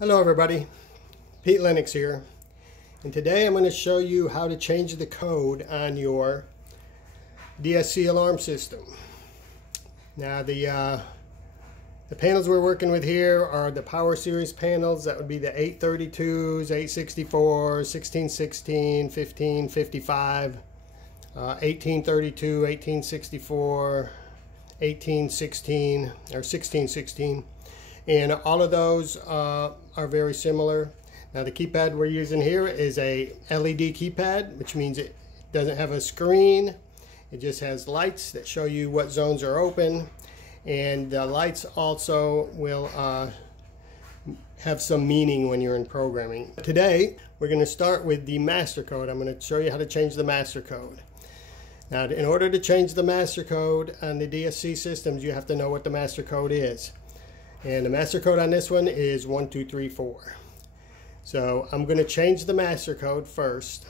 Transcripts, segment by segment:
Hello everybody, Pete Lennox here, and today I'm going to show you how to change the code on your DSC alarm system. Now the panels we're working with here are the Power Series panels. That would be the 832s, 864, 1616, 1555, 1832, 1864, 1816 or 1616. And all of those are very similar. Now the keypad we're using here is a LED keypad, which means it doesn't have a screen. It just has lights that show you what zones are open. And the lights also will have some meaning when you're in programming. Today, we're going to start with the master code. I'm going to show you how to change the master code. Now, in order to change the master code on the DSC systems, you have to know what the master code is. And the master code on this one is 1234. So I'm going to change the master code first.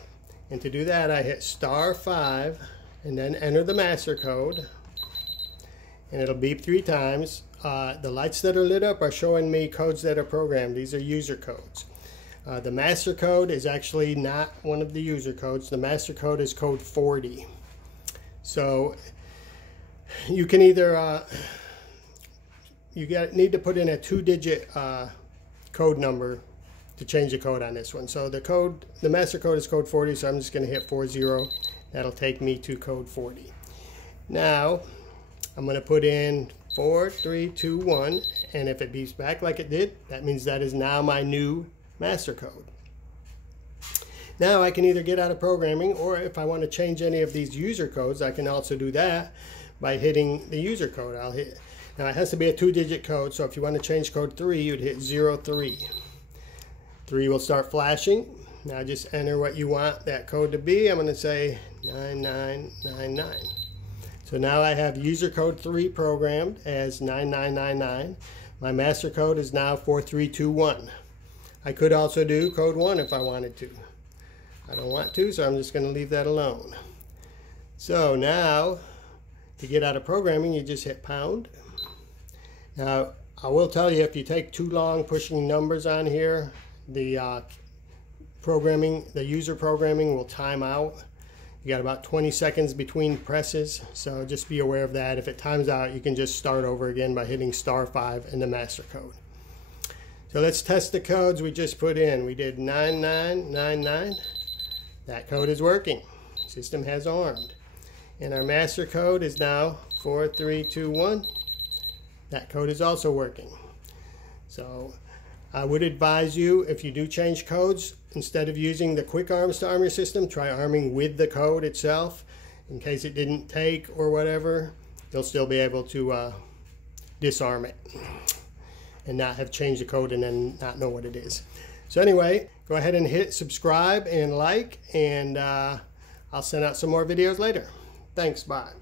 And to do that, I hit *5 and then enter the master code. And it'll beep 3 times. The lights that are lit up are showing me codes that are programmed. These are user codes. The master code is actually not one of the user codes. The master code is code 40. So you can either need to put in a 2-digit code number to change the code on this one. So the master code is code 40, so I'm just going to hit 40. That'll take me to code 40. Now I'm going to put in 4321, and if it beeps back like it did, that means that is now my new master code. Now I can either get out of programming, or if I want to change any of these user codes, I can also do that by hitting the user code. Now it has to be a 2-digit code, so if you want to change code 3, you'd hit 03. 3 will start flashing. Now just enter what you want that code to be. I'm going to say 9999. So now I have user code 3 programmed as 9999. My master code is now 4321. I could also do code 1 if I wanted to. I don't want to, so I'm just going to leave that alone. So now, to get out of programming, you just hit pound. Now, I will tell you, if you take too long pushing numbers on here, the user programming will time out. You got about 20 seconds between presses, so just be aware of that. If it times out, you can just start over again by hitting *5 in the master code. So let's test the codes we just put in. We did 9999. That code is working. System has armed. And our master code is now 4321. That code is also working. So I would advise you, if you do change codes, instead of using the quick arms to arm your system, try arming with the code itself. In case it didn't take or whatever, you'll still be able to disarm it and not have changed the code and then not know what it is. So anyway, go ahead and hit subscribe and like, and I'll send out some more videos later. Thanks, bye.